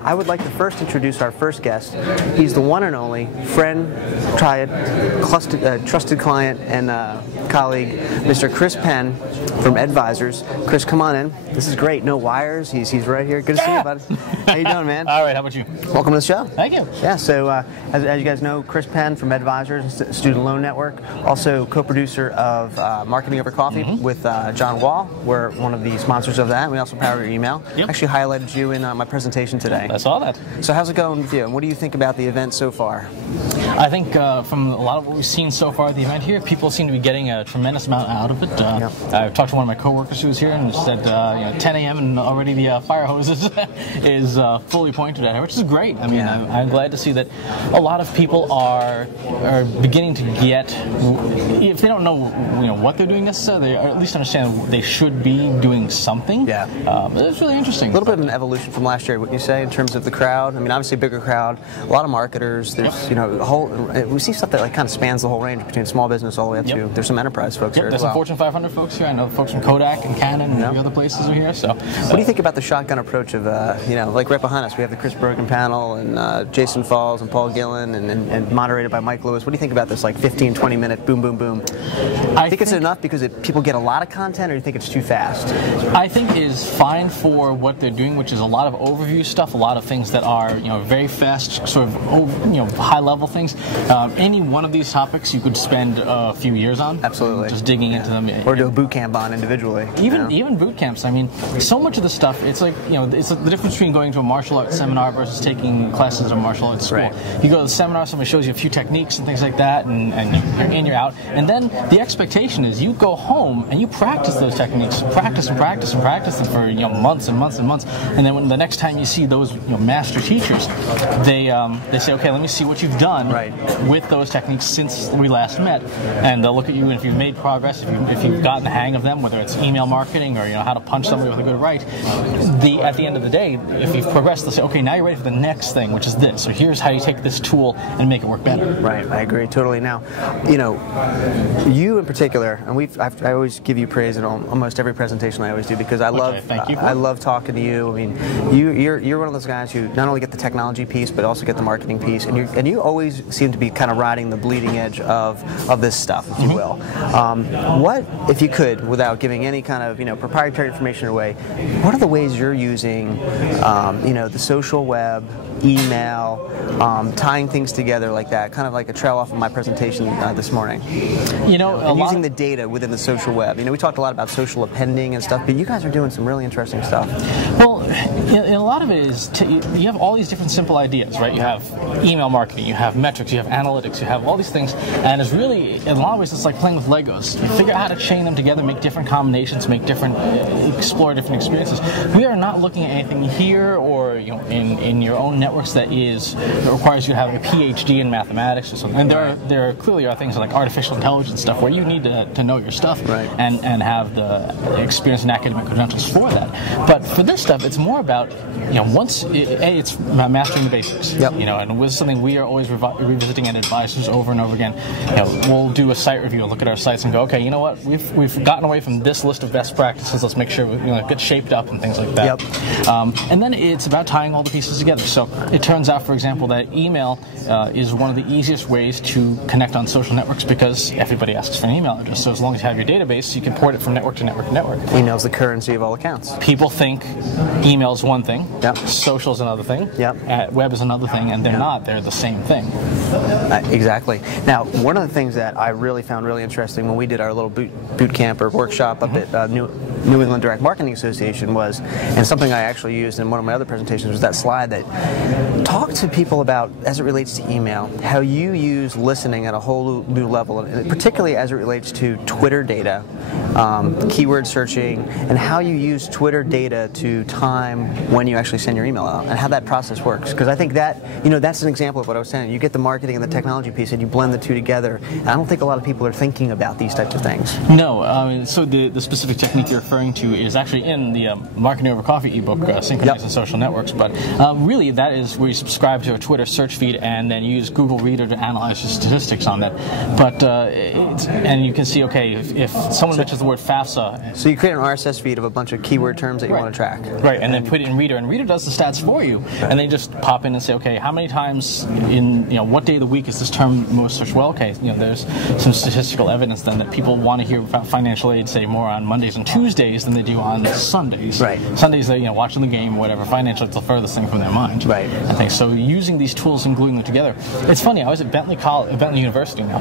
I would like to first introduce our first guest. He's the one and only friend, trusted client, and colleague, Mr. Chris Penn from Edvisors. Chris, come on in. This is great. No wires. He's right here. Good to see you, buddy. How you doing, man? All right. How about you? Welcome to the show. Thank you. Yeah. So, as you guys know, Chris Penn from Edvisors, Student Loan Network, also co-producer of Marketing Over Coffee with John Wall. We're one of the sponsors of that. We also power your email. Yep. Actually highlighted you in my presentation today. I saw that. So how's it going with you? And what do you think about the event so far? I think from a lot of what we've seen so far at the event here, people seem to be getting a tremendous amount out of it. I talked to one of my coworkers who was here and said 10 a.m. and already the fire hose is fully pointed at her, which is great. I mean, I'm glad to see that a lot of people are beginning to get, if they don't know what they're doing necessarily, or at least understand they should be doing something. Yeah. It's really interesting. A little bit of an evolution from last year, wouldn't you say, in terms of the crowd? I mean, obviously a bigger crowd, a lot of marketers. There's a whole. We see stuff that kind of spans the whole range between small business all the way up to. There's some enterprise folks here. There's as well. some Fortune 500 folks here. I know folks from Kodak and Canon and other places are here. So, what do you think about the shotgun approach of like right behind us we have the Chris Bergen panel and Jason Falls and Paul Gillen and moderated by Mike Lewis. What do you think about this 15-20 minute boom boom boom? I think it's enough because people get a lot of content, or do you think it's too fast? I think it is fine for what they're doing, which is a lot of overview stuff, a lot of things that are very fast, sort of high level things. Any one of these topics you could spend a few years on. Absolutely. Just digging into them. Or do a boot camp on individually. Even boot camps. I mean, so much of the stuff, it's like, it's like the difference between going to a martial arts seminar versus taking classes in martial arts school. Right. You go to the seminar, somebody shows you a few techniques and things like that, and you're in, you're out. And then the expectation is you go home and you practice those techniques, practice them for months and months and months. And then when the next time you see those master teachers, they say, okay, let me see what you've done with those techniques since we last met. And they'll look at you, and if you've made progress, if you've gotten the hang of them, whether it's email marketing or how to punch somebody with a good right, at the end of the day, if you've progressed, they'll say, okay, now you're ready for the next thing, which is this. So here's how you take this tool and make it work better. Right, I agree totally. Now, you in particular, and I always give you praise in almost every presentation I always do because I love talking to you. I mean, you're one of those guys who not only get the technology piece but also get the marketing piece, and you always seem to be kind of riding the bleeding edge of this stuff, if you will. What, if you could, without giving any kind of proprietary information away, what are the ways you're using the social web, email, tying things together like that, kind of like a trail off of my presentation this morning? And using the data within the social web. We talked a lot about social appending and stuff, but you guys are doing some really interesting stuff. Well, a lot of it is, you have all these different simple ideas, right? You have email marketing, you have metrics, you have analytics, you have all these things, and it's really, in a lot of ways, it's like playing with Legos. You figure out how to chain them together, make different combinations, explore different experiences. We are not looking at anything here or in your own networks that requires you to have a PhD in mathematics or something. And there clearly are things like artificial intelligence stuff where you need to know your stuff and have the experience and academic credentials for that. But for this stuff, it's more about it's mastering the basics. And with something we are always revisiting at Edvisors over and over again. We'll do a site review, look at our sites, and go, okay, you know what? We've gotten away from this list of best practices. Let's make sure we get shaped up and things like that. And then it's about tying all the pieces together. So it turns out, for example, that email is one of the easiest ways to connect on social networks because everybody asks for an email address. So as long as you have your database, you can port it from network to network to network. Email's the currency of all accounts. People think email's one thing, social's another thing, web is another thing, and they're not. They're the same thing. Exactly. Now, one of the things that I really found really interesting when we did our little boot camp or workshop up at New England Direct Marketing Association was, and something I actually used in one of my other presentations was that slide that talked to people about, as it relates to email, how you use listening at a whole new level, and particularly as it relates to Twitter data, keyword searching, and how you use Twitter data to time when you actually send your email out, and how that process works. Because I think that, that's an example of what I was saying. You get the marketing and the technology piece, and you blend the two together. And I don't think a lot of people are thinking about these types of things. No. So the specific technique you're referring to is actually in the Marketing Over Coffee ebook, Synchronizing Social Networks. But really, that is where you subscribe to a Twitter search feed and then use Google Reader to analyze the statistics on that. But and you can see, okay, if someone mentions the word FAFSA. So you create an RSS feed of a bunch of keyword terms that you want to track. Right, and then put it in Reader, and Reader does the stats for you, and they just pop in and say, okay, how many times in, what day of the week is this term most searched? Well, okay, there's some statistical evidence then that people want to hear about financial aid, say, more on Mondays and Tuesdays than they do on Sundays. Right. Sundays, they, watching the game or whatever, financial is the furthest thing from their mind. Right. I think so. Using these tools and gluing them together. It's funny. I was at Bentley University now,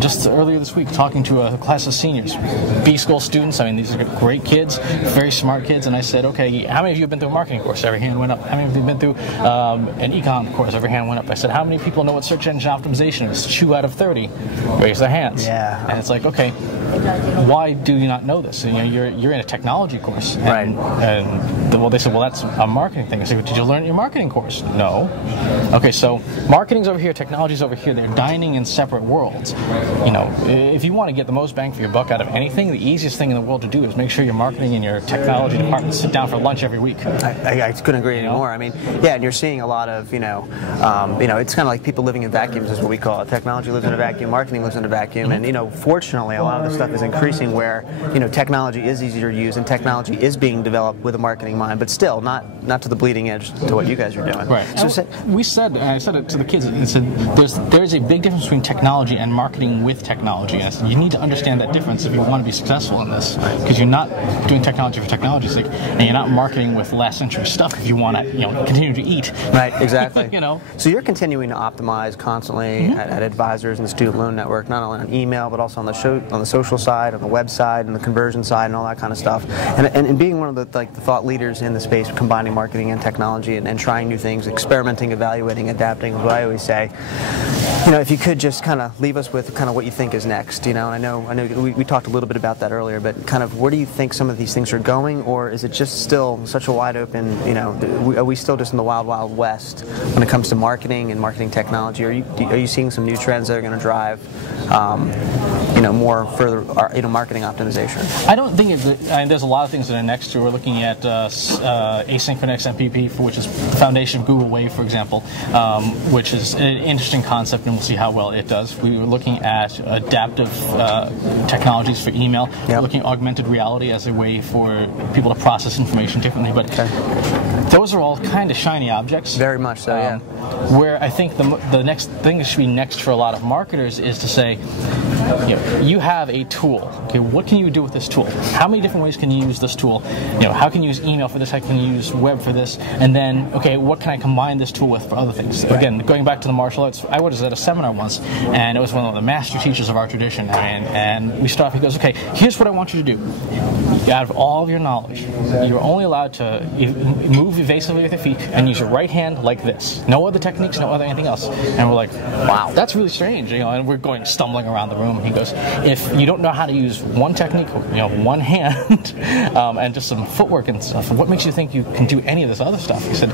just earlier this week, talking to a class of seniors, B school students. I mean, these are great kids, very smart kids. And I said, okay, how many of you have been through a marketing course? Every hand went up. How many of you have been through an econ course? Every hand went up. I said, how many people know what search engine optimization is? 2 out of 30 raise their hands. Yeah. And it's like, okay, why do you not know this? You're in a technology course. And, well, they said, well, that's a marketing thing. I said, did you learn your marketing course? No. Okay, so marketing's over here, technology's over here. They're dining in separate worlds. If you want to get the most bang for your buck out of anything, the easiest thing in the world to do is make sure your marketing and your technology department sit down for lunch every week. I couldn't agree anymore. I mean, yeah, and you're seeing a lot of, it's kind of like people living in vacuums is what we call it. Technology lives in a vacuum, marketing lives in a vacuum, and, fortunately, a lot of this stuff is increasing where, technology is easier to use and technology is being developed with a marketing mind, but still not to the bleeding edge to what you guys are doing. Right. So I said it to the kids, I said, there's a big difference between technology and marketing with technology. And I said, you need to understand that difference if you want to be successful in this, because you're not doing technology for technology's sake, and you're not marketing with last century stuff if you want to, continue to eat. Right, exactly. So you're continuing to optimize constantly at Edvisors and the Student Loan Network, not only on email, but also on the social side, on the website, and the conversion side, and all that kind of stuff. And being one of the thought leaders in the space of combining marketing and technology and trying new things, experimenting, evaluating, adapting is what I always say. If you could just kind of leave us with kind of what you think is next. And I know we talked a little bit about that earlier, but kind of where do you think some of these things are going, or is it just still such a wide open, are we still just in the wild, wild west when it comes to marketing and marketing technology? Are you seeing some new trends that are going to drive more further marketing optimization? I don't think there's a lot of things that are next. We're looking at asynchronous MPP, which is the foundation of Google Wave, for example, which is an interesting concept, and we'll see how well it does. We were looking at adaptive technologies for email. We're looking at augmented reality as a way for people to process information differently. But those are all kind of shiny objects. Very much so, yeah. Where I think the next thing that should be next for a lot of marketers is to say, you have a tool. Okay, what can you do with this tool? How many different ways can you use this tool? How can you use email for this? How can you use web for this? And then, okay, what can I combine this tool with for other things? Right. Again, going back to the martial arts, I was at a seminar once, and it was one of the master teachers of our tradition. And we start off, he goes, okay, here's what I want you to do. Out of all of your knowledge, you're only allowed to move evasively with your feet and use your right hand like this. No other techniques, no other anything else. And we're like, wow, that's really strange. And we're going stumbling around the room. He goes, if you don't know how to use one technique, one hand, and just some footwork and stuff, what makes you think you can do any of this other stuff? He said,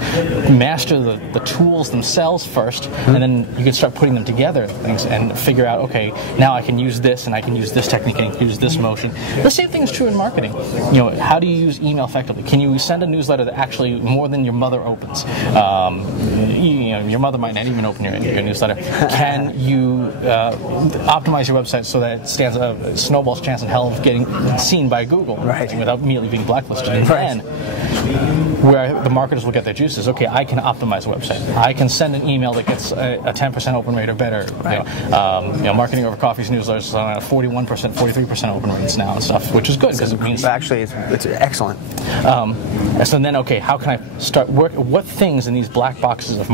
master the tools themselves first, and then you can start putting them together and figure out, okay, now I can use this, and I can use this technique, and I can use this motion. The same thing is true in marketing. How do you use email effectively? Can you send a newsletter that actually more than your mother opens? Your mother might not even open your newsletter. Can you optimize your website so that it stands a snowball's chance in hell of getting seen by Google, right, without immediately being blacklisted? And then, where the marketers will get their juices, okay, I can optimize a website. I can send an email that gets a 10% open rate or better. Right. Marketing Over Coffee's newsletters are on 41%, 43% open rates now and stuff, which is good because it means actually it's excellent. So then, okay, how can I start what things in these black boxes of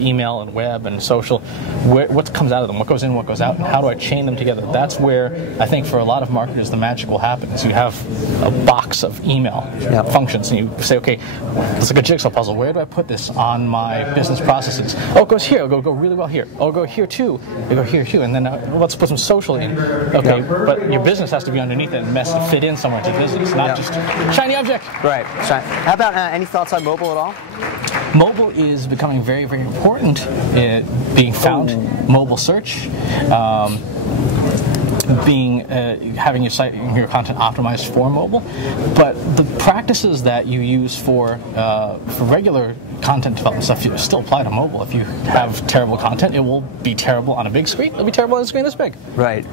email and web and social, what comes out of them, what goes in, what goes out, and how do I chain them together? That's where I think for a lot of marketers the magic will happen. So you have a box of email functions, and you say, okay, it's like a jigsaw puzzle. Where do I put this on my business processes? Oh, it goes here. It'll go really well here. Oh, it'll go here too. It'll go here too. And then let's put some social in. Okay, but your business has to be underneath it and mess to fit in somewhere to business, not just shiny object. Right. How about any thoughts on mobile at all? Mobile is becoming very, very important. Being found, mobile search. having your site, your content optimized for mobile, but the practices that you use for regular content development stuff still apply to mobile. If you have terrible content, it will be terrible on a big screen. It'll be terrible on a screen this big. Right.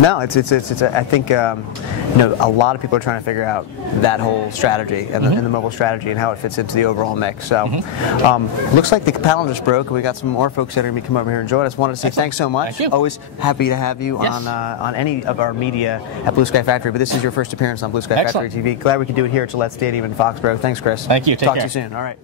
No, I think a lot of people are trying to figure out that whole strategy and the mobile strategy and how it fits into the overall mix. So, looks like the panel just broke, and we got some more folks that are going to come over here and join us. Wanted to say thanks so much. Thank you. Always happy to have you on any of our media at Blue Sky Factory. But this is your first appearance on Blue Sky Factory TV. Glad we could do it here at Gillette Stadium in Foxborough. Thanks, Chris. Thank you. Take care. Talk to you soon. All right.